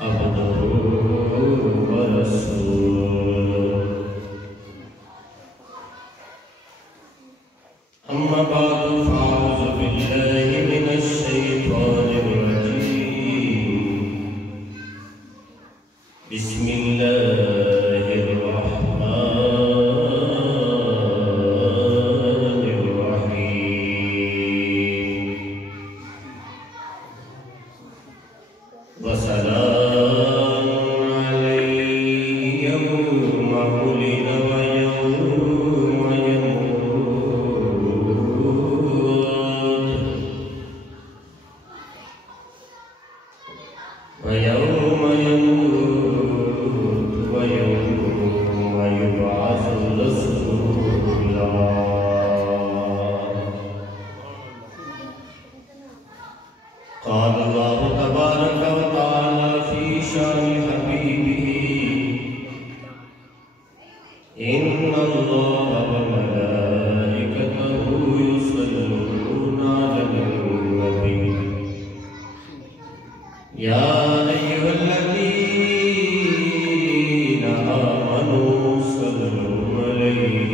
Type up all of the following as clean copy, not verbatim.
عبده ورسوله أما بعد فأعوذ بالله من الشيطان الرجيم بسم الله الرحمن الرحيم وسلام علي يوم ولد ويوم يموت ويوم يبعث رسولا قال الله تبارك وتعالى في شان حبيبه إن الله وملائكته يصلون على النبي يا أيها الذين آمنوا صلوا عليه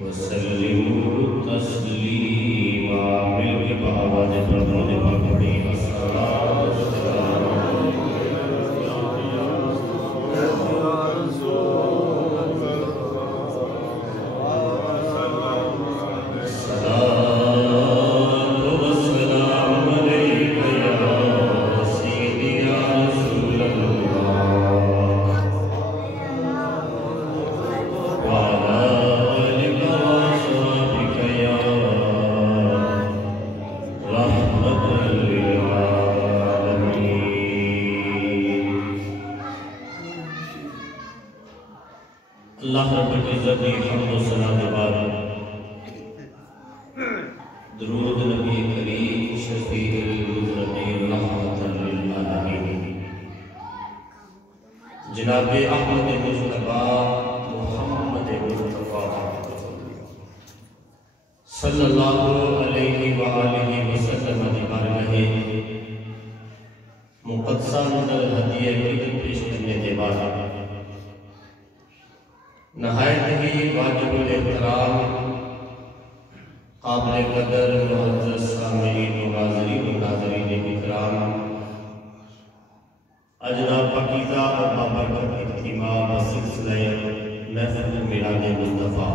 وسلموا تسليما بالكبار والتقدير الصلاة والسلام عليك يا سيدي يا رسول الله وعلى آلك وأصحابك يا رحمة للعالمين اللہ رب العزت کی حمد و ثنا کے بعد درود نبی کریم شفیع المذنبین رحمۃ للعالمین جناب احمد مصطفیٰ محمد مصطفیٰ صلی اللہ علیہ وآلہ وسلم کی بارگاہ مقدسہ اندر ہدیہ عقیدت پیش کرنے کے بعد نہایت ہی واجب الاحترام قابل قدر معزز سامعین و حاضرین و ناظرین اکرام اجناب پاکیزہ اور بابرکت اجتماع و سلسلہ محفل میلاد مصطفیٰ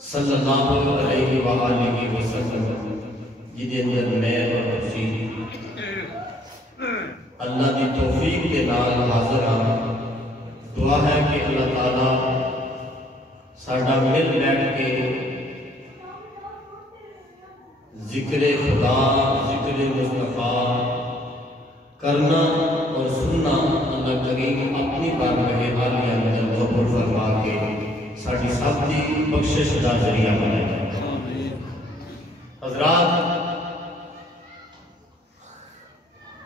صلی اللہ علیہ وآلہ وسلم جدے اندر میں اور تسی اللہ دی توفیق کے نال حاضر ہاں دعا ہے کہ اللہ تعالیٰ ساڈا مل بیٹھ کے ذکر خدا ذکر مصطفیٰ کرنا اور سننا اللہ کریم اپنی بارگاہ عالیہ اندر قبول فرما کے ساڈی سب دی بخشش دا ذریعہ بنائے حضرات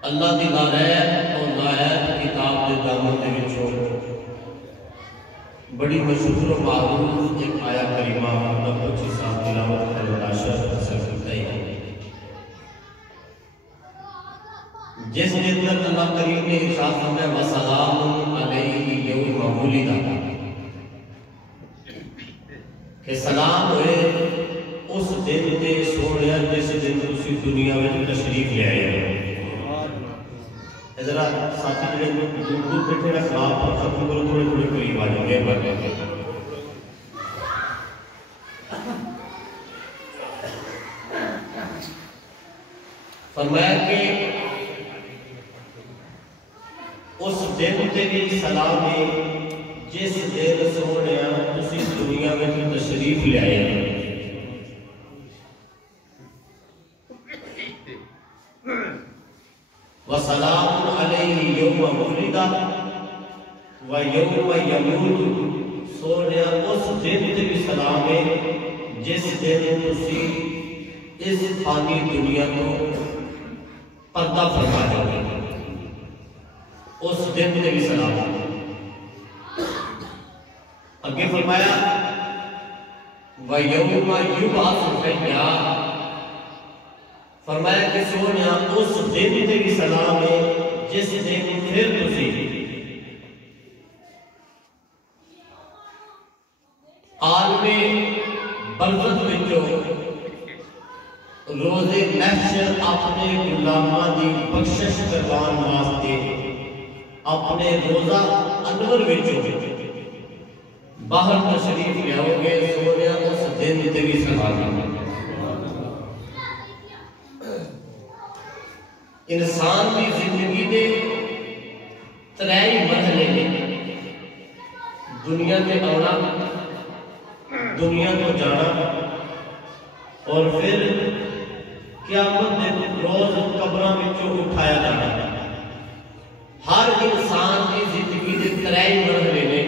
اللہ دی نارائب اور نائب کتاب دے دامن دے وچوں بڑی مشہور و معروف ایک آیا کریمہ اللہ بچی صاحب تلاوت ناشر حاصل کرتا ہے جس کے اندر اللہ کریم نے ارشاد فرمایا وسلام علیہ یوم ولد کہ سلام ہوئے اس دن تے سوڑیا جس دن اسی دنیا میں تشریف لے آئے ذرا ساتھی جڑے دور بیٹھے رہا خلاف پر ختم کرو تھوڑے تھوڑے قریب آ جائیں گے فرمایا کہ اس دن تے بھی سلام ہے جس دن سوڑیا اسی دنیا میں تشریف لے آئے وسلام علیہ یوم ولد و یوم یموت سوڑیا اس دن تے بھی سلام ہے جس دن تسی اس فانی دنیا کو پردہ فرما جاؤ گے اس دن تے بھی سلام ہے اگے فرمایا وَيَوْمَ يُبْعَثُ حَيًّا فرمایا کہ سونے اس دن تے بھی سلام ہے جس دن پھر تسی عالم برزخ وچوں روز محشر اپنے غلاماں دی بخشش کروان واسطے اپنے روزہ انور وچوں باہر تشریف لیاؤ گے سونے اس دن تے بھی سلام ہے۔ انسان کی زندگی دے ترائی مرحلے نے دنیا تے آنا، دنیا کو جانا اور پھر قیامت دے روز قبراں وچوں اٹھایا جانا۔ ہر انسان کی زندگی دے ترائی مرحلے نے،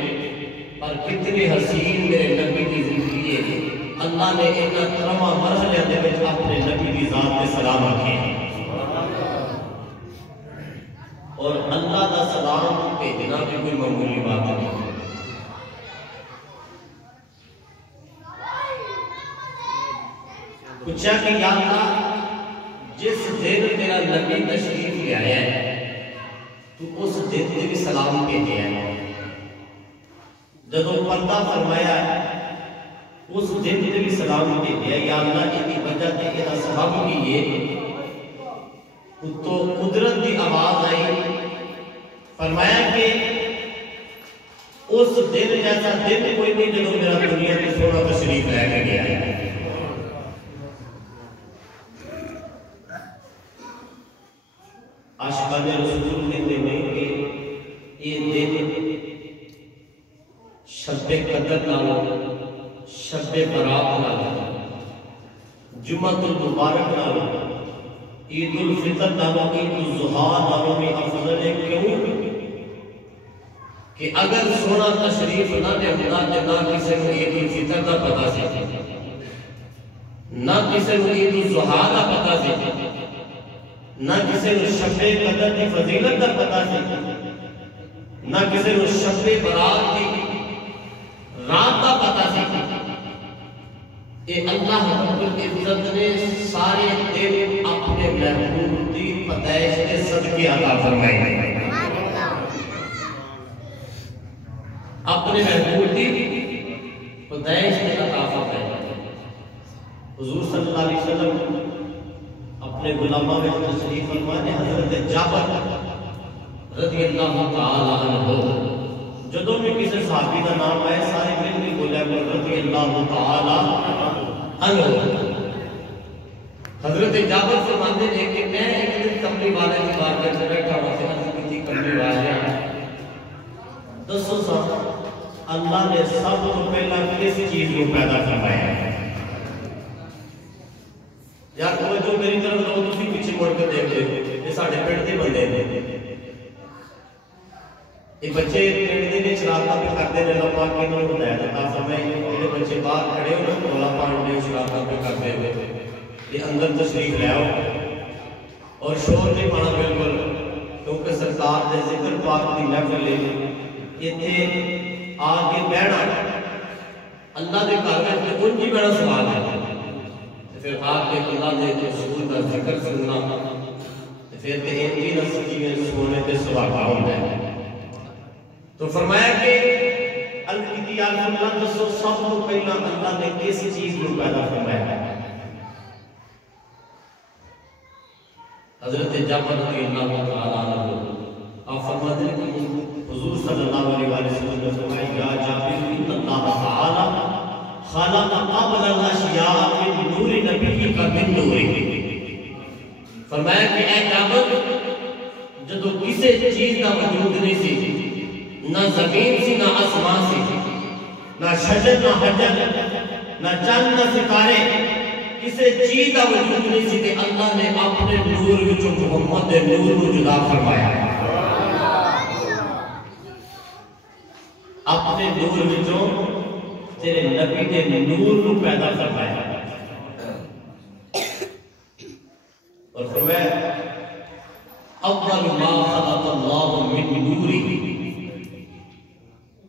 اور کتنی حسین میرے نبی کی زندگی ہے۔ اللہ نے انہاں ترواں مرحلے دے وچ اپنے نبی کی ذات تے سلام رکھے اور اللہ دا سلام بھیجنا بھی کوئی معمولی بات نہیں۔ پوچھا کہ یا اللہ جس دن تیرا نبی تشریف لے آیا ہے تو اس دن تے بھی سلام بھیجے ہے۔ جدوں پردہ فرمایا ہے اس دن تے بھی سلام بھیجے ہے۔ یا اللہ کی وجہ تے یہ سبب کی ہے تو قدرت کی آواز آئی، فرمایا کہ اس دن جیسا دن کوئی نہیں جدوں میرا دنیا میں سونا تشریف لے کے گیا ہے۔ عاشقان رسول کہتے ہیں کہ یہ دن شب قدر نالوں، شب برات نالوں، جمعۃ المبارک نالوں، عید الفطر نالوں، عید الاضحیٰ نالوں میں افضل ہے۔ کیوں کہ اگر سونا تشریف نہ دے ہوتا کہ نہ کسی کو عید الفطر کا پتہ سی، نہ کسی کو عید الاضحیٰ کا پتہ سی، نہ کسی کو شب قدر کی فضیلت کا پتہ سی، نہ کسی کو شب برات کی رات کا پتہ سی۔ اللہ رب العزت نے سارے دن اپنے محبوب دی پیدائش کے صدقے عطا فرمائے، اپنے محبوب دی پیدائش کے عطا فرمائے۔ حضور صلی اللہ علیہ وسلم اپنے غلاماں میں تشریف فرما نے حضرت جابر رضی اللہ تعالی عنہ جدوں بھی کسی صحابی کا نام آئے سارے مل کے بولیا رضی اللہ تعالی عنہ۔ حضرت جابر فرماتے ہیں کہ میں ایک دن کملی والے کی بات کرتے بیٹھا ہوا تھا، حضرت کی کملی والے دسو صاحب اللہ نے سب کو پہلا کس چیز کو پیدا فرمایا ہے؟ یار توجہ میری طرف دو، تسی پیچھے مڑ کے دیکھ لے، یہ ساڑھے پنڈ دے بندے ہیں، یہ بچے پنڈ دے شرارتاں پہ کرتے ہیں، اللہ پاک کے انہوں نے بتایا دیتا فرمائے یہ بچے باہر کھڑے ہو نا رولا پان دے شرارتاں پہ کرتے ہوئے یہ اندر تشریف لے آؤ اور شور نہیں پانا بالکل، کیونکہ سرکار دے ذکر پاک دی محفل ہے، اتنے آ کے بیٹھنا اللہ دے گھر میں ان کی بڑا سوال ہے، پھر آپ کے اللہ دے رسول کا ذکر سننا، پھر تے ان کی نسل جیویں سونے تے سواگا ہوتا ہے۔ تو فرمایا کہ الفیدی اللہ دسو سب کو پہلا اللہ نے کس چیز کو پیدا فرمایا ہے؟ حضرت جابر رضی اللہ تعالی عنہ آپ فرماتے ہیں کہ حضور صلی اللہ علیہ وسلم نے فرمایا یا جابر ان اللہ تعالی خلق قبل الاشیاء من نور نبی کا من نوری، فرمایا کہ اے جابر جدو کسی چیز کا وجود نہیں سی، نہ زمین سی نہ آسمان سی، نہ شجر نہ حجر نہ چاند نہ ستارے، کسی چیز کا وجود نہیں سی کہ اللہ نے اپنے نور وچوں محمد دے نور کو جدا فرمایا، اپنے نور وچوں تیرے نبی دے نور کو پیدا فرمایا اور فرمایا اول ما خلق اللہ من نوری،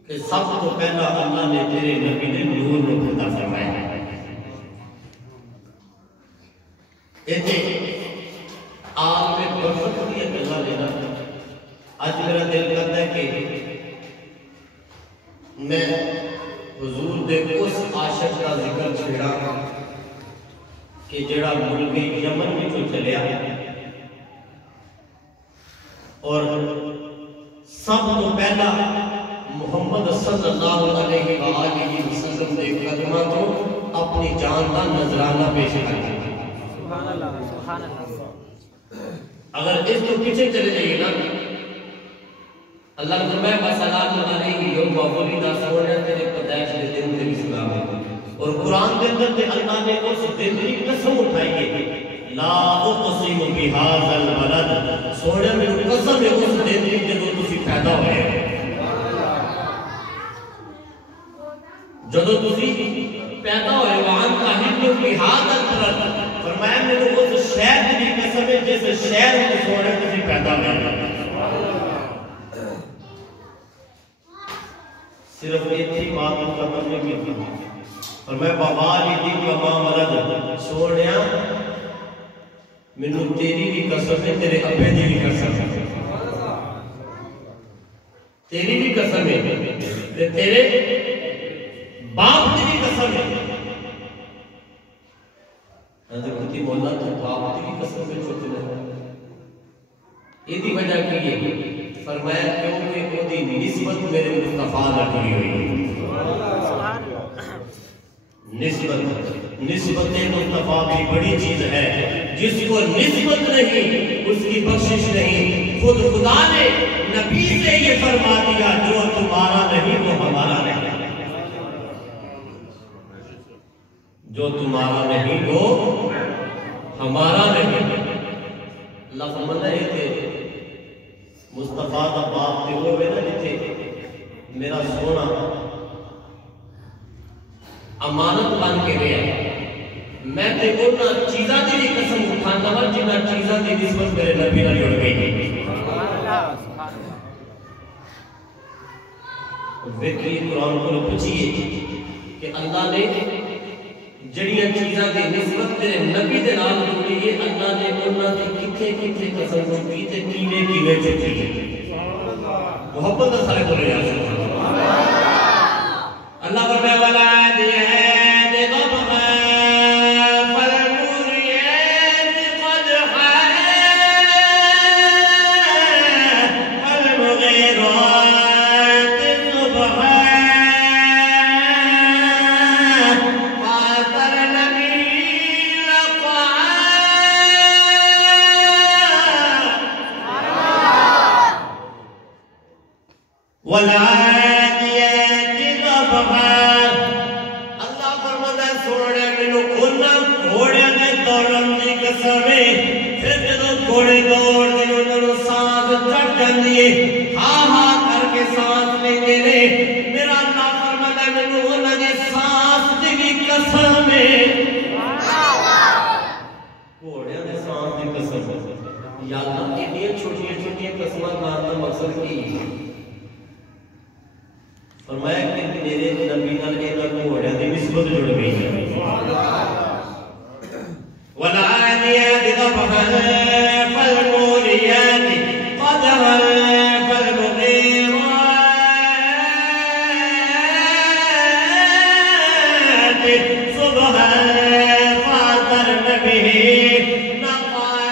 کہ سب کو پہلا اللہ نے تیرے نبی نے نور کو پیدا فرمایا۔ آج میرا دل کرتا ہے کہ میں حضور دے اس عاشق کا ذکر چھیڑا کہ جڑا ملک یمن میں جو چلیا اور سب تو پہلا محمد صلی اللہ علیہ وآلہ وسلم دے قدمہ تو اپنی جان کا نذرانہ پیش کریں. سبحان اللہ سبحان اللہ. اگر اس کو پیچھے چلے جائیے نا اللہ نے فرمایا وَسَلَامُ عَلَيْهِ يَوْمَ وُلِدَ سونے تیرے پیدائش کے دن تیری سلام ہے. اور قرآن کے اندر تے اللہ نے اس دن کی قسم اٹھائی ہے لا اقسم بهذا البلد سونے میں قسم ہے اس دن کی جدو تسی پیدا ہوئے جدو تسی پیدا ہوئے وہاں کا ہندو بهذا البلد فرمایا میں اس شہر کی قسم ہے جس شہر میں سونے تسی پیدا ہوئے. صرف اتنی بات ختم نہیں کی اور میں بوالدی وما ولد سوڑیا منو تیری بھی قسم ہے تیرے ابے دی بھی قسم ہے تیری بھی قسم ہے تیرے باپ دی بھی قسم ہے. حضرت مولا تو باپ دی بھی قسم ہے چھوٹے لگا یہ دی وجہ کی ہے فرمایا کیونکہ وہ دی نسبت میرے مصطفیٰ نہ کری ہوئی نسبت مصطفیٰ کی بڑی چیز ہے جس کو نسبت نہیں اس کی بخشش نہیں. خود خدا نے نبی سے یہ فرما دیا جو تمہارا نہیں وہ ہمارا نہیں جو تمہارا نہیں وہ ہمارا نہیں. اللہ فرماتا ہے کہ مصطفیٰ کا باپ تے ہوئے نا جتھے میرا سونا امانت بن کے گیا میں تے انہاں چیزاں دی بھی قسم اٹھانا وا جنہاں چیزاں دی نسبت میرے نبی نال جڑ گئی. ویکھی قرآن کو پوچھئے کہ اللہ نے جڑیاں چیزاں دی نسبت تیرے نبی دے نال جڑی ہے اللہ نے انہاں دی کتھے کتھے قسم چکی تے کیویں کیویں چکی محبت دا سارے بولے یا سبحان اللہ فرمایا والا دے غبغا فالموريات قدحا فالمغيرات صبحا والعاديات ضبحا. اللہ فرماتا ہے سونے مینوں انہاں گھوڑیاں دے دوڑن دی قسم ہے پھر جدوں گھوڑے دوڑ دے انہاں نوں سانس چڑھ جاندی ہے ہاں ہاں کر کے سانس لیندے نے میرا اللہ فرماتا ہے مینوں انہاں دی سانس دی بھی قسم ہے گھوڑیاں دے سانس دی قسم ہے. یا اللہ اتنی چھوٹیاں چھوٹیاں قسماں کا مقصد کی فرمایا کہ میرے نبی نال انہاں گھوڑیاں دی نسبت جڑ گئی ہے. والعاديات ضبحا فالموريات قدحا فالمغيرات صبحا فأثرن به نقعا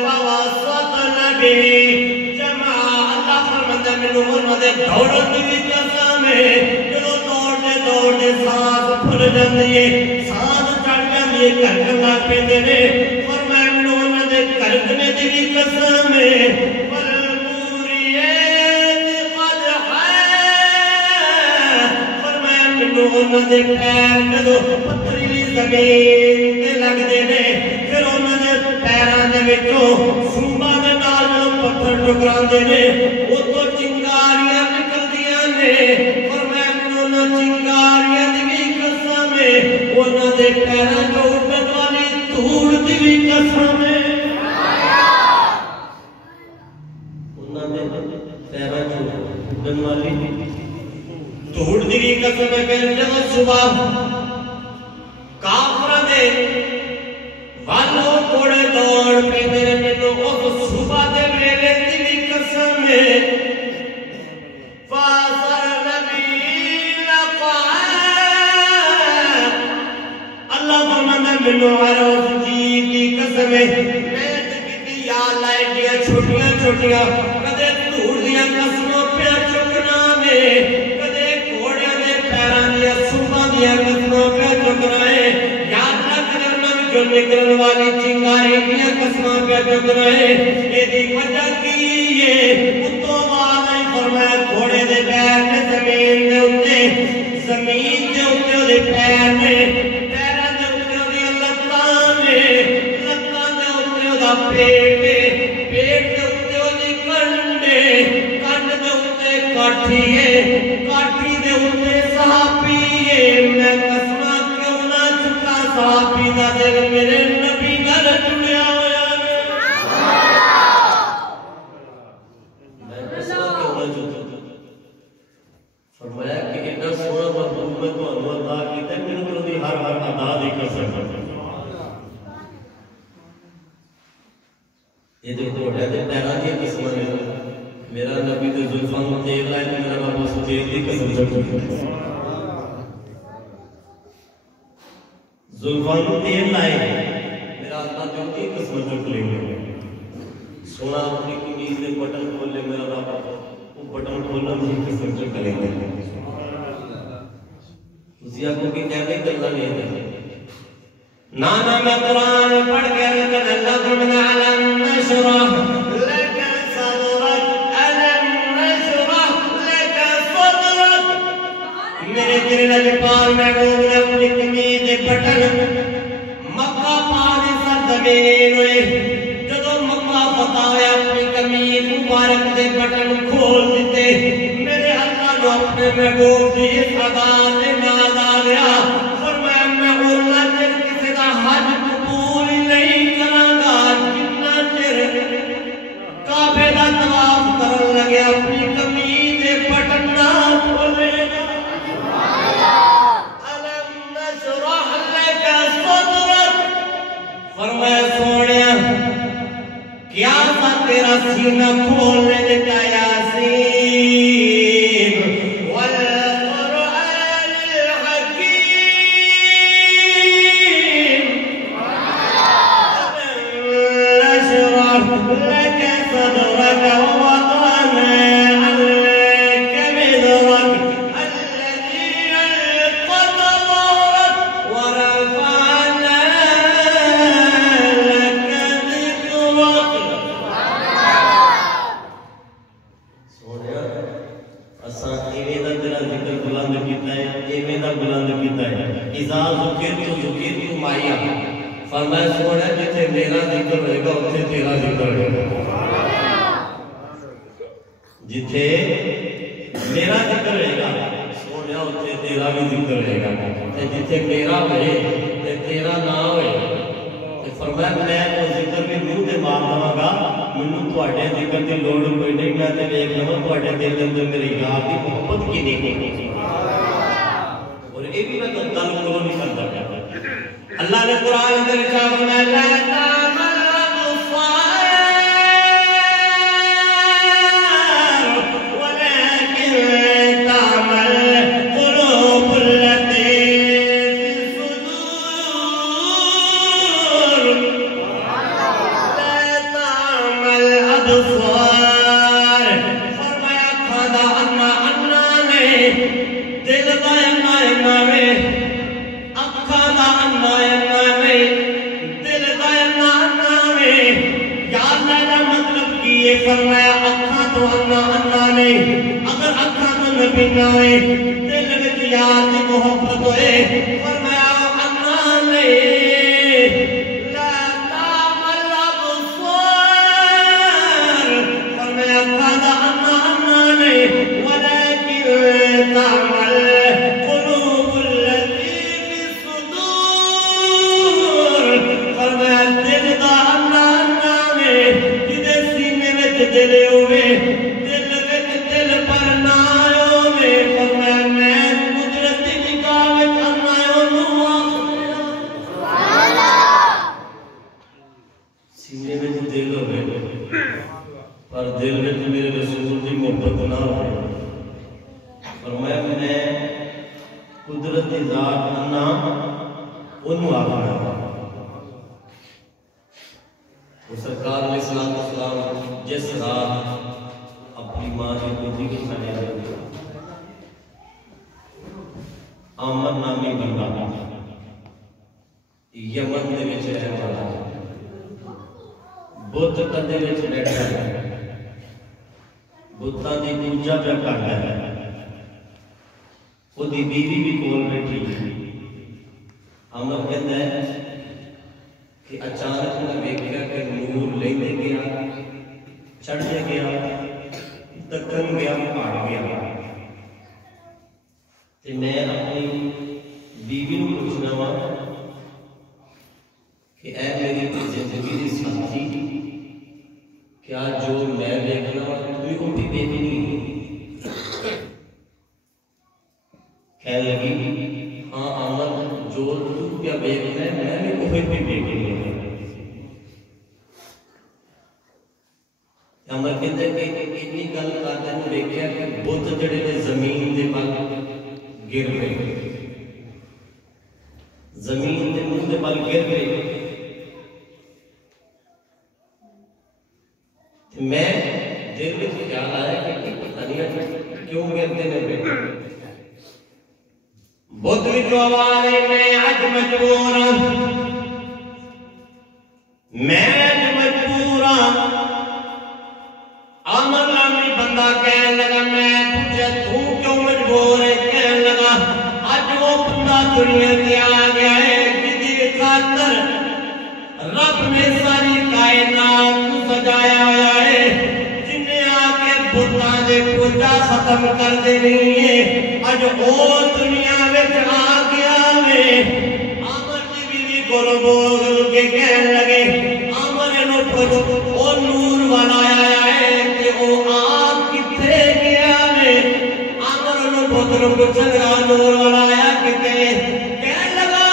فوسطن به جمعا. اللہ فرماتا ہے منوں دے دوڑن دی جدو دوڑنے سانس پھر جاندی ہے سانس چڑھ جاندی ہے کھڑکن لگ پیندے نے اور میں انہاں دے کھڑکنے دی بھی قسم ہے والموریات قدحا فرمایا انہاں دے پیر جدو پتھریلی زمین تے لگدے نے پھر انہاں دے پیراں دے وچوں سومباں دے نال پتھر ٹکراندے نے اوتوں چنگاریاں نکلدیاں نے چنگاریاں دی بھی قسم ہے انہاں دے پیراں چوں اٹھن والی دھوڑ دی بھی قسم ہے انہاں دے پیراں چوں اٹھن والی دھوڑ دی بھی قسم ہے کہ جدوں صبح کافراں دے والوں کوڑے دوڑ پیندے نے مینوں اس صبح دے ویلے دی بھی قسم چھوٹیاں چھوٹیاں کدے دھوڑ دیاں قسموں پہ چکنا میں کدے گھوڑیاں دے پیراں دیاں سوباں دیاں قسموں پہ چکنا ہے یاد رکھ کرنا جو نکلن والی چنگاری دیاں قسموں پہ چکنا ہے یہ دی وجہ کی ہے اتو بعد نہیں فرمایا گھوڑے دے پیر نے زمین دے اتے دے پیر نے پیراں دے اتے دی لتاں نے لتاں دے اتے دا پیٹ کاٹھی دے اتے صحابی میں قسمہ کیوں نہ چھکا صحابی دا دل میرے نبی نال جڑیا ہویا میں قسمہ کیوں نہ چھکا فرمایا کہ اتنا سونا محبوب میں تو انو عطا کیتا ہے میرے کو دی ہر ادا دی قسم یہ دیکھو اٹھا دے پیرا دی قسمہ نے میرا نبی تو زلفان تیل لائے میرا بابا سجید دی قسم چک زلفان تیل لائے میرا اللہ جو دی قسم چک لے سونا اپنی قمیض دے بٹن کھول لے میرا بابا وہ بٹن کھولنا مجھے قسم چک لے اسی آپ کو کہ کہنے کرنا نہیں ہے نانا میں قرآن پڑھ کے لکن اللہ فرمنا علم نشرح میرے دل لجپال محبوب نے اپنی قمیض دے بٹن مکہ پانے سرزمین ہوئے جدو مکہ فتح ہویا اپنی قمیض مبارک دے بٹن کھول دیتے میرے اللہ جو اپنے محبوب دی صدا نے ناز آ گیا فرمایا میں اللہ نے کسی دا حج قبول نہیں کرانگا جتنا چر کعبے دا طواف کرن لگے اپنی قمیض دے بٹن نہ کھولے فرمایا سونیا کیا تھا تیرا سینہ کھولنے دیتا یاسین والقرآن الحکیم نشرح لك صدرك ووضعنا عنك وزرك الذي أنقض ظهرك ورفعنا فرمایا سونا جتے میرا ذکر رہے گا اتھے تیرا ذکر رہے گا جتے میرا ذکر رہے گا سونا اتھے تیرا بھی ذکر رہے گا جتے میرا ہوئے تیرا نہ ہوئے فرمایا میں وہ ذکر بھی منہ دے مار دوں گا منو تو اٹھے ذکر دی لوڑ کوئی نہیں میں تے ایک لمحہ تو اٹھے دل اندر میری یاد دی محبت کی نہیں اور یہ بھی میں تو دل کو نہیں کرتا کیا اللہ نے قرآن اندر کہا لا تعمل الابصار ولكن تعمل قلوب التي في الصدور لا تعمل الابصار فرمایا کھادا انا نے دل دا انا میں فرمایا اکھاں تو انا نہیں اگر اکھاں تو نبی نہ ہوئے دل وچ یاد دی محبت ہوئے فرمایا انا نہیں لا تعمل الابصار فرمایا کھادا انا نہیں ولكن تعمل قلوب التي في الصدور فرمایا دل دا انا دل ہوئے دل وچ دل پر نہ ہوئے فرمایا میں قدرتی نگاہ وچ انایو نو سبحان اللہ سینے وچ دل ہوئے پر دل میں میرے رسول کی محبت نہ ہوئے اور میں قدرت ذات انا انہوں آگنا وہ سرکار علیہ السلام جس رات اپنی ماں کی گودی کی کھانے لگے آمد نامی بندہ یمن دے وچ رہن والا بت کندے وچ بیٹھا ہے بتاں دی پوجا پہ کردا ہے وہ دی بیوی بھی کول بیٹھی عمر کہندا ہے کہ اچانک میں دیکھا کہ نور لیندے گیا چڑھتے گیا دکن گیا پہاڑ گیا تے میں اپنی بیوی کو پوچھنا وا کہ اے میری زندگی دی ساتھی کیا جو میں دیکھنا تو کو بھی دیکھنی کہنے لگی ہاں عمر جو تو کیا دیکھنا ہے میں نے وہ بھی دیکھنی ہے عمر کہتے ہیں کہ اتنی گل کرتے ہیں دیکھا کہ بت جڑے نے زمین دے پل گر گئے زمین دے منہ دے پل گر گئے میں دل میں خیال آیا کہ پتہ نہیں کیوں گرتے نے بیٹھے بت بھی جو آوازے میں آج مجبور میں آج مجبور عمر نامی بندہ کہنے لگا میں تجھے تو کیوں مجبور ہے کہنے لگا آج وہ بندہ دنیا کے آ گیا ہے جدی خاطر رب نے ساری کائنات کو سجایا ہوا ہے جنہیں آ کے بتاں دے پوجا ختم کر دینی ہے آج وہ دنیا میں آ گیا ہے عمر کی بیوی کو بول کے کہنے لگے عمر نو پوچھو وہ نور والا آیا ہے کچھ لگا نور والا آیا کہنے لگا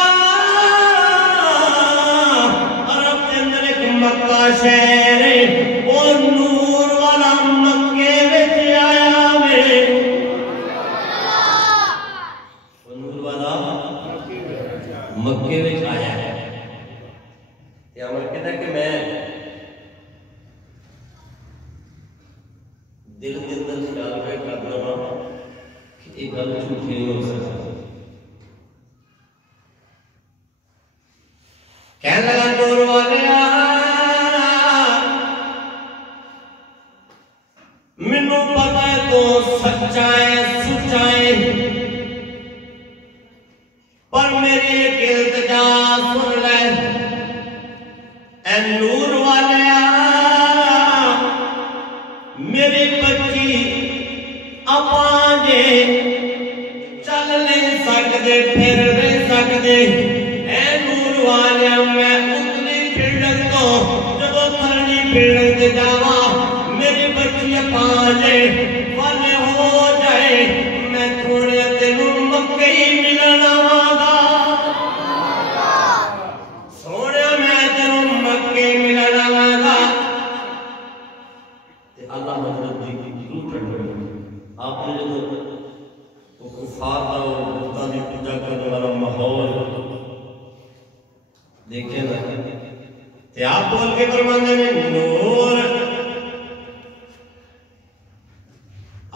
عرب کے اندر ایک مکہ شہر ہے وہ نور والا مکے وچ آیا ہے وہ نور والا مکے وچ آیا ہے یہ عمر کہتا ہے کہ میں دل کے اندر خیال میں کرنا ہوں ایک گل جھوٹ نہیں ہو سکتا کہنے لگا نور والیا مینوں پتہ ہے تو سچا ہے سچا ہے پر میری ایک التجا سن لے اے نور والیا میری بچی اپاجے چل نہیں سکتے پھر نہیں سکتے اے نور والیا میں اتنی بلڈنگ تو جب تھرنی بلڈنگ دے جاوا میری بچی اپاجے والے ہو جائے میں تھوڑے تینوں مکے ہی ملنا واگا سونے میں تینوں مکے ملنا واگا اللہ مطلب جی ضرور پڑھ آپ نے جو وہ کفار کا وہ بتاں دی پوجا کرنے والا ماحول دیکھیں نا تے آپ بول کے فرماندے نے نور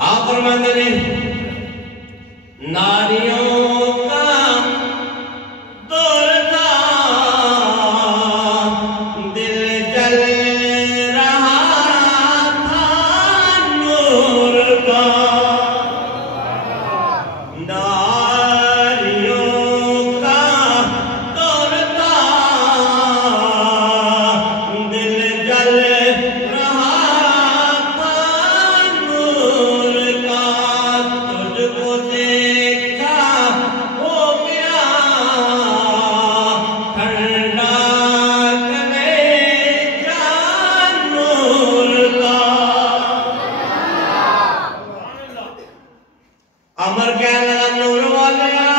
آپ فرماندے نے ناریوں کا دور تھا دل جل رہا تھا نور کا عمر کہنے لگا نور والیا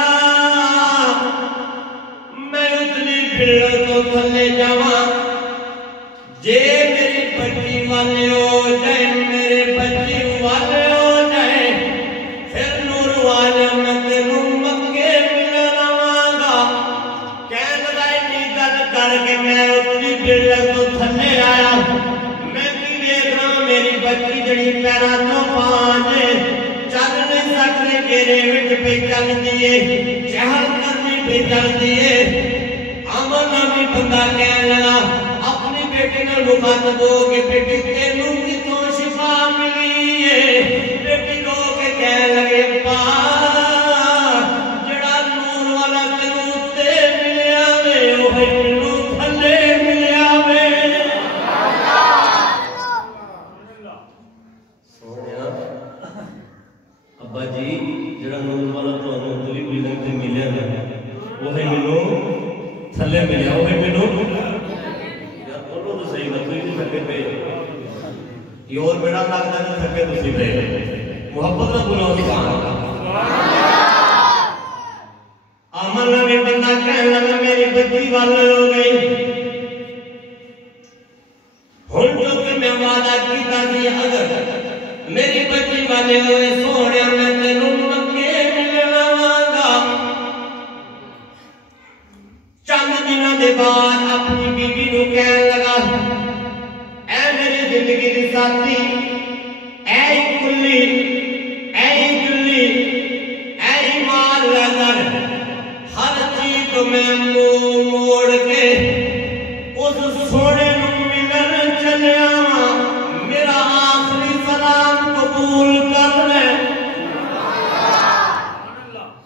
میں اتنی بھیڑ تو تھلے جاواں جے میری بچی والے ہو جائے جڑی پیرا تو پانے چل نہیں سکتے میرے وچ پہ چل دیے چہل کرنی پہ چل دیے آمنا بھی بندہ کہنے لگا اپنی بیٹی نے مخاطب ہو کہ بیٹی تینوں کتوں شفا ملی ہے بیٹی رو کے کہنے لگے پاک جڑا نور والا تینوں تے ملیا وے وہی مینوں تھلے ملیا وے سونیا ابا جی جڑا نور والا تانوں دوی بلڈنگ تے ملیا وے وہی مینوں تھلے ملیا وہی مینوں یار بولو تو صحیح نہ کوئی نہیں تھکے پہ یہ اور بڑا لگتا ہے تھکے تو سی پہ محبت نہ بولو سبحان اللہ آمن میں بندہ کہنے لگا میری بچی والے ہو گئی ہن جو کہ میں وعدہ کیتا سی اگر میری بچی والے ہوئے سونے میں تینوں مکے ملواں گا چند دنوں دے بعد اپنی بیوی نو کہنے لگا اے میری زندگی دی ساتھی اے کلی اے جلی اے ایمان لگر ہر چیز تو میں موڑ کے اس سونے نو ملن چلیا میرا آخری سلام قبول کر لے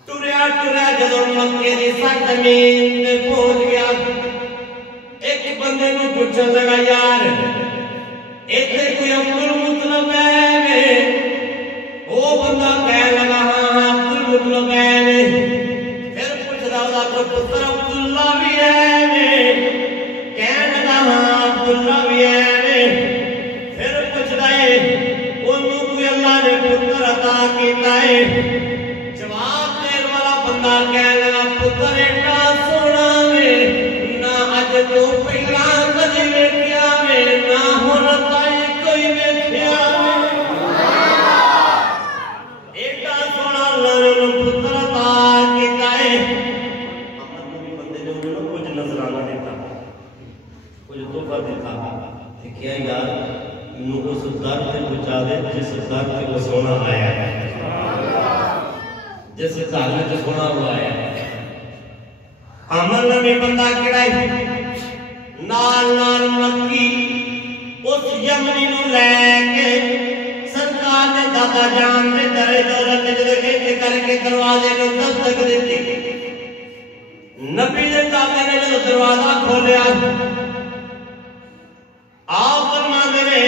ٹریا ٹریا جدوں مکے دی سرزمین تے پہنچ گیا ایک بندے نو پوچھن لگا یار ایتھے کوئی عبدالمطلب ہے وہ بندہ کہنے لگا ہاں عبدالمطلب ہے پھر پوچھدا اودا کوئی پتر عبداللہ بھی ہے کہنے لگا ہاں عبداللہ بھی ہے پھر پوچھدا ہے اونوں کوئی اللہ نے پتر عطا کیتا ہے جواب دین والا بندہ کہنے لگا پتر ایڈا سونا وے نہ اج تو پہلا کدی ویکھیا وے نہ ہن تائیں کوئی ویکھیا وے ایڈا سونا اللہ نے پتر عطا کیتا ہے امن بندے نے انہوں کچھ نذرانہ دیتا کچھ تحفہ دیتا کہ کیا یار انہوں اس درد سے بچا دے جس درد سے وہ سونا آیا ہے جس ظالم سے سونا ہوا ہے عمل میں بندہ کڑائی نال نال مکی اس یمنی نو لے کے سرکار نے دادا جان نے در دولت جدو ایک کر کے دروازے نو دستک دیتی نبی نے دادا نے جدو دروازہ کھولیا آپ فرما دے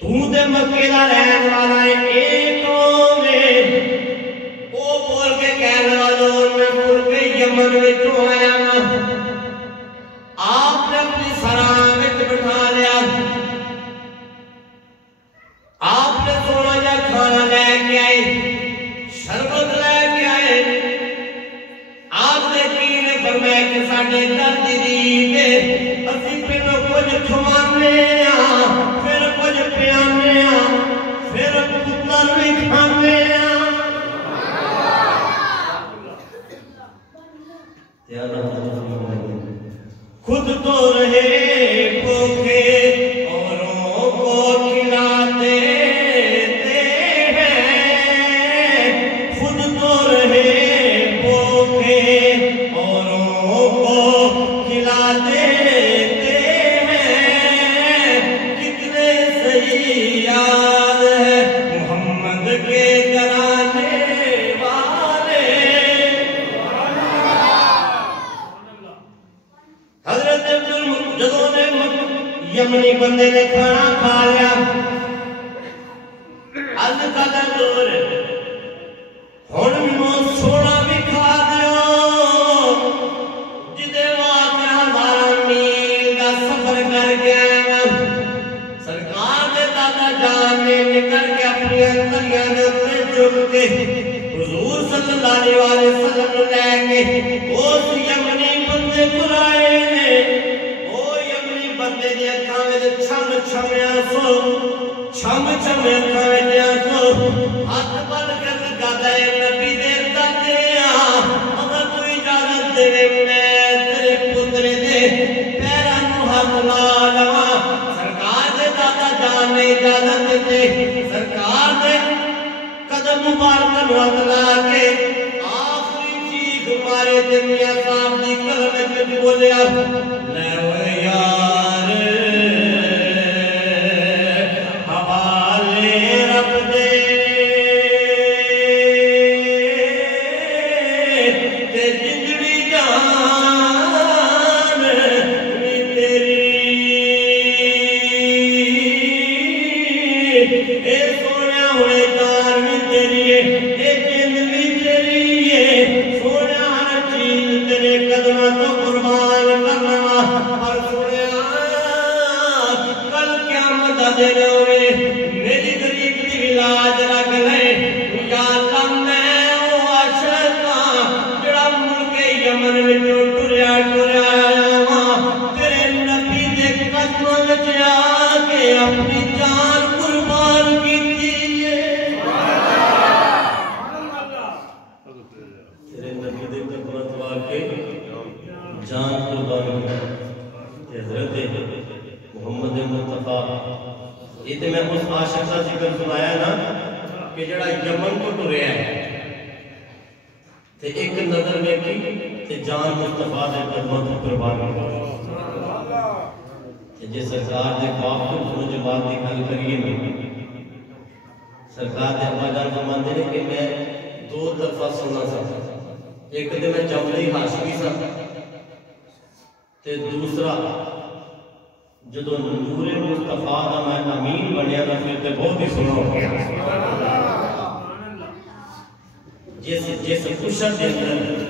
تو دے مکے دا رہن والا ہے ایک بول کے کہنے والا میں بول کے یمن وچوں آیا ہاں آپ نے اپنی سران وچ بٹھا لیا آپ نے سونا جا کھانا لے کے آئے شربت لے کے آئے آپ نے کی نے فرمایا کہ ساڈے گھر دی عید ہے اسی پہلو کچھ کھوانے ہاں پھر کچھ پیانے ہاں پھر پتر بھی کھانے ہاں خود تو رہے بھوکے اوروں کو کھلاتے ہیں خود تو رہے بھوکے اوروں کو کھلاتے ہیں کتنے صحیح یاد ہے محمد کے گھرانے یمنی بندے نے کھانا کھا لیا از کا دور ہن مینوں سونا بھی کھا دیو جدے واسطے 1000 میل دا سفر کر کے آیا سرکار دے دادا جان نے نکل کے اپنی انتریاں دے اوپر جھک کے حضور صلی اللہ علیہ وسلم نو لے کے اس یمنی بندے کو آئے نے بندے دی اکھاں وچ چھم چھم آنسو چھم چھم اکھاں وچ آنسو ہاتھ بن کے گدا نبی دے دتے اگر تو اجازت دے میں تیرے پتر دے پیراں نو ہاتھ لا لواں سرکار دے دادا جان نے لا کے آخری چیخ مارے تے میاں صاحب دی قلم وچ بولیا لے اوے یار حوالے رب دے تے جندڑی جان وی تیری اے سونیا ہوئے جان وی تیری اے جند وی تیری سونیا ہر چیز تیرے قدموں تو قربان کرنا پر سونیا کل قیامت دا دن ہوئے میری غریب دی علاج رکھ لے یا اللہ میں او عاشقاں جڑا ملک یمن وچوں ٹریا آیا تیرے نبی دے قدموں وچ آ کے اپنی جان قربان کیتی ہے تیرے نبی دے قدموں وچ آ کے جان قربان کی حضرت محمد مصطفیٰ یہ تو میں اس عاشق کا ذکر سنایا نا کہ جڑا یمن کو ٹریا ہے تے ایک نظر ویکھی تے جان مصطفیٰ دے قدموں تے قربان تے جے سرکار دے باپ کو سنو جماعت دی گل کریے نہیں سرکار دے ابا جان فرماندے نے کہ میں دو طرفہ سنا سا ایک تے میں جملی ہاشمی سا تے دوسرا جدو نور مصطفیٰ دا میں امین بنیا نا پھر تے بہت ہی سنا ہو گیا جیسے خوشت دے اندر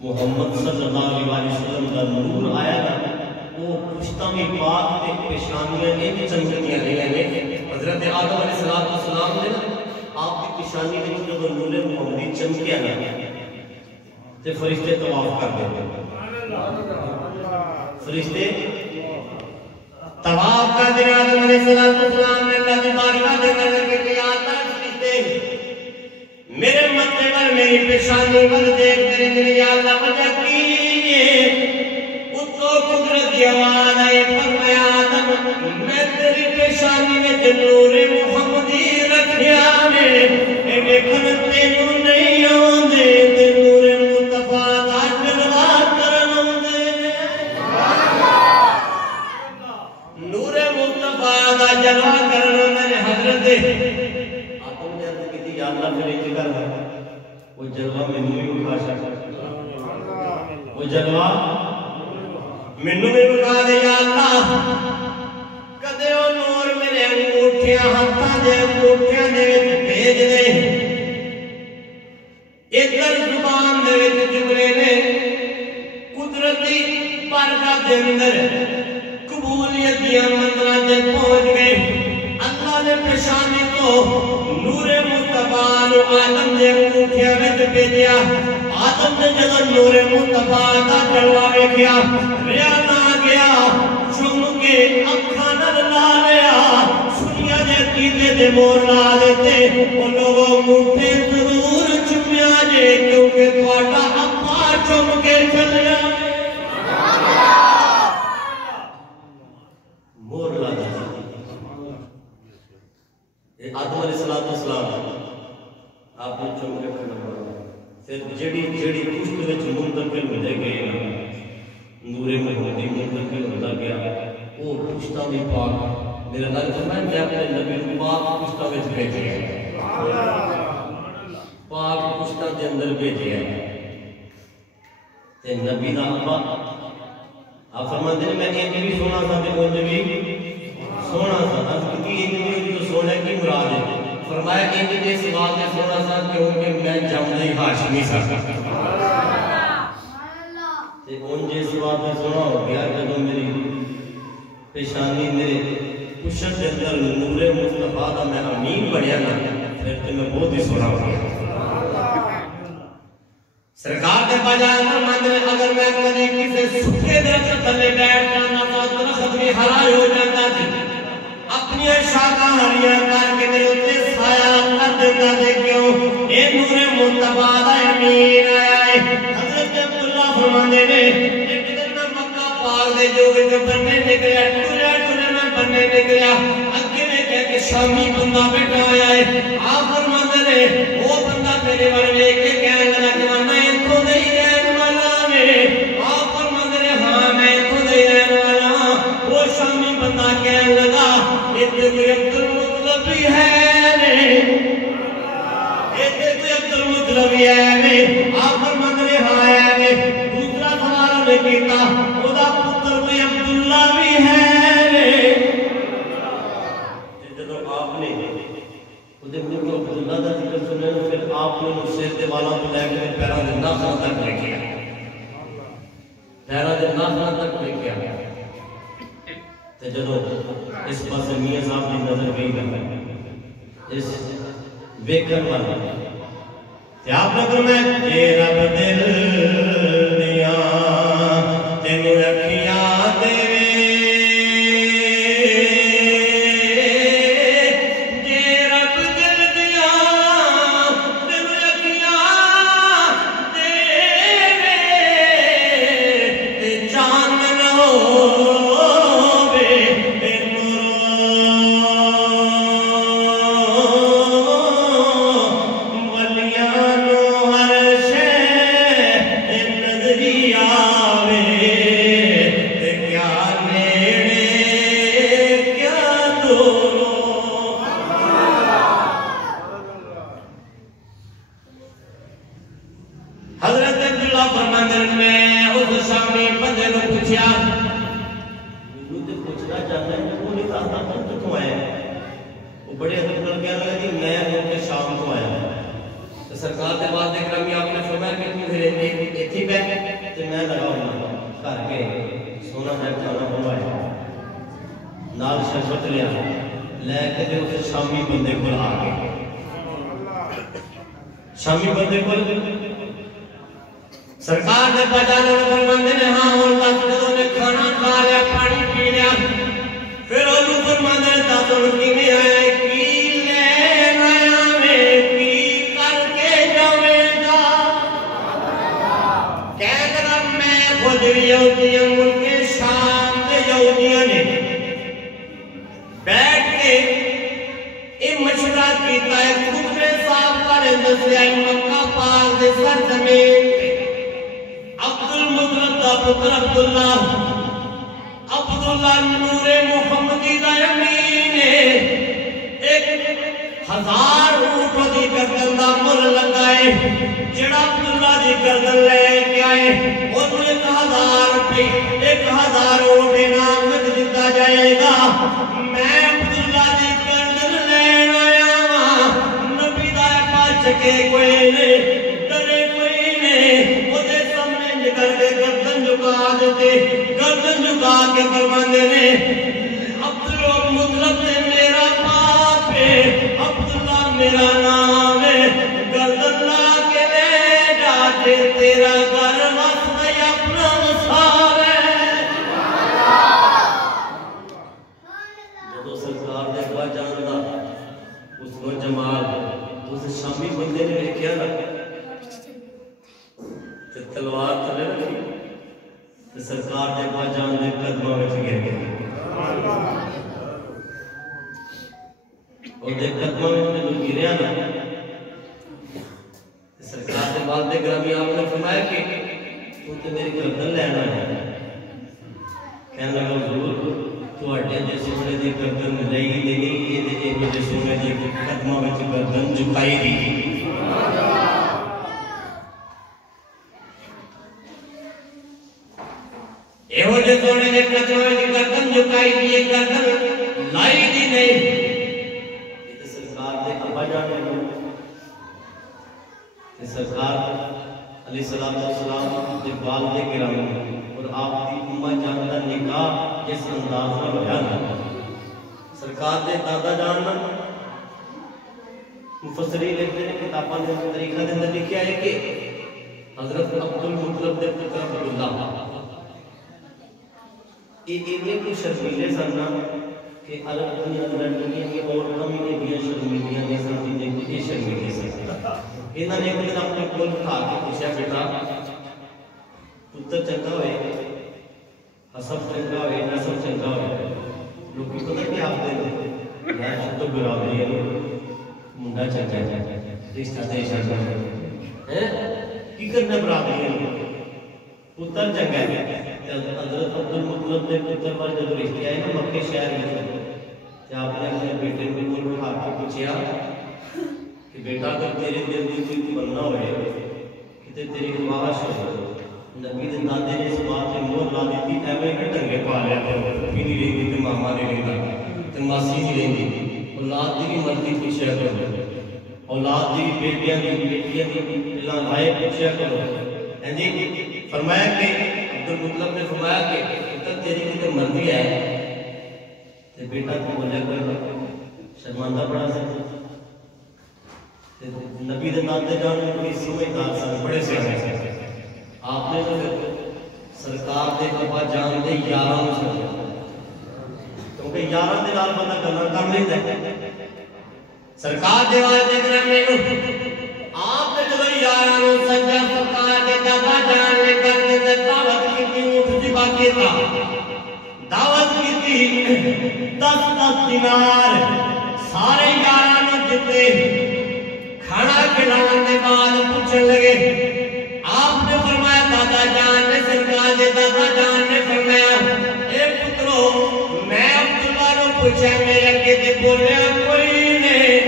محمد صلی اللہ علیہ وسلم دا نور آیا نا وہ پشتہ میں پاک تے پیشانیاں ایک چمکتیاں لے حضرت آدم علیہ السلام نے آپ کی پیشانی میں جو نور محمدی چمکیا نا تے فرشتے طواف کر دیتے فرشتے طواف کر دیتے آدم علیہ السلام نے اللہ کی بارگاہ دے کر کے یا اللہ فرشتے میرے ماتھے پر میری پیشانی پر دیکھ کریں گے یا اللہ وجہ کی اتو قدرت کی آواز آئے فرمایا آدم میں تیری پیشانی میں نور محمدی رکھیا میں ایک کھنتے نور نہیں آن دے تے نور مصطفیٰ دا جلوہ کرن دے نور مصطفیٰ دا جلوہ کرن دے حضرت آدم نے عرض کی تھی یا اللہ پھر ایک کر وہ جلوہ میں نوری اٹھا سکتا وہ جلوہ میں نوری اٹھا دے یا اللہ کدے وہ نور میرے انگوٹھیاں ہاتھاں دے انگوٹھیاں دے وچ بھیج دے ادھر زبان دے وچ جبرے نے قدرتی بارگاہ دے اندر قبولیت دیا منزلاں تے پہنچ گئے اللہ نے پیشانی تو نور مصطفیٰ نو آدم دے انگوٹھیاں وچ بھیجیا آدم نے جدو نور مصطفیٰ دا جلوہ ویکھیا ریا نہ گیا چم کے اکھاں نال لا لیا سنیا دے عقیدے دے مور لا لیتے او لوگوں انگوٹھے ضرور چمیا جے کیونکہ تہاڈا ابا چم کے چلیا مور لا دیا آدم علیہ السلام آپ نے چم کے کھڑا پھر جڑی پشت وچ منتقل ہوندے گئے نور محمدی منتقل ہوندا گیا وہ پشتاں بھی پاک میرا نال فرمایا میں اپنے نبی پاک پشتاں وچ بھیجیا پاک پشتاں دے اندر بھیجیا تے نبی دا ابا آپ فرماندے نے میں انج بھی سونا تھا تے انج بھی سونا تھا کیونکہ انج بھی تو سونے کی مراد ہے فرمایا انج دے سوا میں سونا تھا کیونکہ میں جملی ہاشمی سا تے انج دے سوا میں سونا ہو گیا جب میری پیشانی میرے پشت دے اندر نور مصطفیٰ دا میں امین بنیا نا پھر تے میں بہت ہی سونا ہو گیا سرکار دے بجائے فرماندے نے اگر میں کبھی کسی سکے درخت تھلے بیٹھ جانا تو درخت بھی ہرا ہو جاتا تھی اپنی شاخاں ہریاں کر کے میرے اوتے سایہ کر دیتا تھے کیوں اے نور مصطفیٰ دا امین آیا ہے حضرت عبداللہ فرماندے نے ایک دن میں مکہ پاک دے جو وچ بننے نکلیا ٹریا میں بننے نکلیا اگے ویکھیا کہ شامی بندہ بیٹھا ہویا ہے آپ فرماندے نے وہ بندہ میرے والے لے کے کہنے لگا کہ میں تو نہیں رہنے والا نے آپ فرماتے ہیں ہاں میں تو نہیں رہنے والا. وہ شامی بندہ کہنے لگا اتنے کوئی عبد المطلب بھی ہے عبدالمطلب ہے آپ فرماتے ہیں ہاں ہے. دوسرا سوال نے کیتا وہ دا پتر کوئی عبداللہ بھی ہے. جب آپ نے وہ عبداللہ کا ذکر سنے پھر آپ نے سر دے والا کو لے کے پیروں کے ناخن تک لے کے آیا. پیروں کے ناخن تک لے کے آیا. جب اس پاس میاں صاحب کی نظر گئی اس ویکن والا آپ نے فرمایا اے رب دل دیا تینوں رکھیاں دے اے رب دل دیا تینوں رکھیاں دے تے چاند ہووے تے سرکار دے بعد اکرامی آپ نے فرمایا کہ تم میرے ایتھی بیٹھ تے میں لگا ہونا گھر کے سونا ہے کھانا بنوایا نال شربت لیا لے کے تے اس شامی بندے کو آ گئے. شامی بندے کو سرکار نے بجانے فرماندے نے ہاں ہن تک جدوں نے کھانا کھا لیا پانی پی لیا پھر انہوں فرماندے نے تاں توں کیویں آیا یہودیاں ملک شام کے یہودیاں نے بیٹھ کے یہ مشورہ کیتا ہے خطبے صاحب کرے دسیا مکہ پاک دے سرزمین عبدالمطلب دا پتر عبداللہ نور محمدی دا امین ہے 1000 اونٹ دی گردن دا مل لگائے جڑا عبداللہ دی گردن لے کے آئے انہوں 1000 روپے 1000 اونٹ انعام میں دیتا جائے گا. میں عبداللہ دی گردن لین آیا ہاں نبی دا پاچ کے کوئی نہیں ڈرے کوئی نہیں وہ دے سامنے نکل کے گردن جھکا دیتے گردن جھکا کے فرماندے نے عبدالمطلب نے میرا باپ ہے عبداللہ میرا نام ہے گردن لا کے لے جاتے تیرا گھر واسطے اپنا وسار ہے. جدو سرکار دے با جاندا اس کو جمال اس شامی بندے نے دیکھیا نا تے تلوار تھلے رکھی تے سرکار دے با جان دے قدماں وچ گر گیا. اور دے قدموں میں جو گریا نا سرکار دے بعد دے گرامی آپ نے فرمایا کہ تو تے میری گردن لینا ہے کہنے لگا حضور تو اٹھے جے سونے دی گردن لئی دی نہیں یہ دے مجھے سونے دی قدموں میں گردن جھکائی دی. ایہو جے سونے دی قدموں میں گردن جھکائی دی گردن لائی دی نہیں سرکار علیہ السلام کے والد گرامی اور آپ کی امہ جان کا نکاح جس انداز میں ہویا نا سرکار دے دادا جان مفسرین لکھتے ہیں کتاباں دے طریقہ دے اندر لکھیا ہے کہ حضرت عبدالمطلب دے پتر عبداللہ یہ کوئی شرمیلے سننا کہ عرب دنیا لڑکیاں کی اور کمی نے دیا شرمیلیاں نے ساتھی نے یہ شرمیلے سننا انہاں نے ایک اپنے کول کھا کے پوچھا بیٹا پتر چنگا ہوئے حسب چنگا ہوئے نسب چنگا ہوئے لوگ پتہ کیا آپ دے میں تو برادری ہے منڈا چنگا ہے رشتہ دے چھڑنا ہے کی کرنا برادری پتر چنگا ہے حضرت عبدالمطلب نے پتر پر جب رشتے آئے نا مکے شہر میں کہ آپ نے اپنے بیٹے کو کول بٹھا کے پوچھا کہ بیٹا اگر تیرے دل کی کوئی تمنا ہوئے کہ تیری خواہش ہو نبی دے دادے نے اس بات پہ مہر لا دی تھی ایویں کہ ٹنگے پا لیا پھوپھی نہیں رہی تے ماما نہیں رہتا تے ماسی نہیں رہی اولاد دی مرضی پوچھا کرو اولاد دی بیٹیاں دی پہلا رائے پوچھا کرو ہیں جی فرمایا کہ عبدالمطلب نے فرمایا کہ پتر تیری کی مرضی ہے تے بیٹا کو بولیا کر شرمندہ بڑا سا نبی دے دادے جان میں کوئی سمجھدار سن بڑے سیانے آپ نے تو سرکار دے ابا جان دے یاراں نوں سمجھیا کیونکہ یاراں دے نال بندہ گلاں کر لیندا ہے سرکار دے والے دے گرانے نوں آپ نے جدوں یاراں نوں سمجھیا سرکار دے ابا جان نے کر کے دعوت کیتی اونٹ دی باقی تھا دعوت کیتی 10 دینار سارے یاراں نوں دتے کھانا کھلانے کے بعد پوچھنے لگے آپ نے فرمایا دادا جان نے سرکار دے دادا جان نے فرمایا اے پترو میں عبداللہ نو پوچھا میرے اگے تے بولیا کوئی نہیں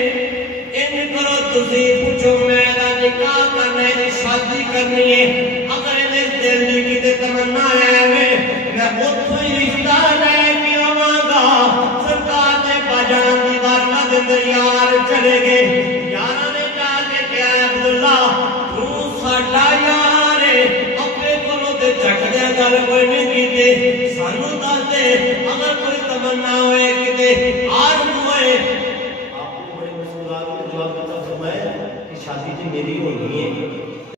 ان کرو تسی پوچھو میں دا نکاح کرنا ہے شادی کرنی ہے اگر میرے دل دی کیتے تمنا ہے میں اوتھوں ہی رشتہ لے کے آواں گا سرکار دے باجان دی بارگاہ دے اندر یار چلے گئے یاراں نے جا کے کہا عبداللہ تو ساڈا یار ہے اپنے کولوں تے چک دے گل کوئی نہیں کیتے سانوں دس دے اگر کوئی تمنا ہوئے کتے آرزو ہوئے آپ نے بڑے مسئولات میں جواب دیتا فرمایا کہ شادی تے میری ہونی ہے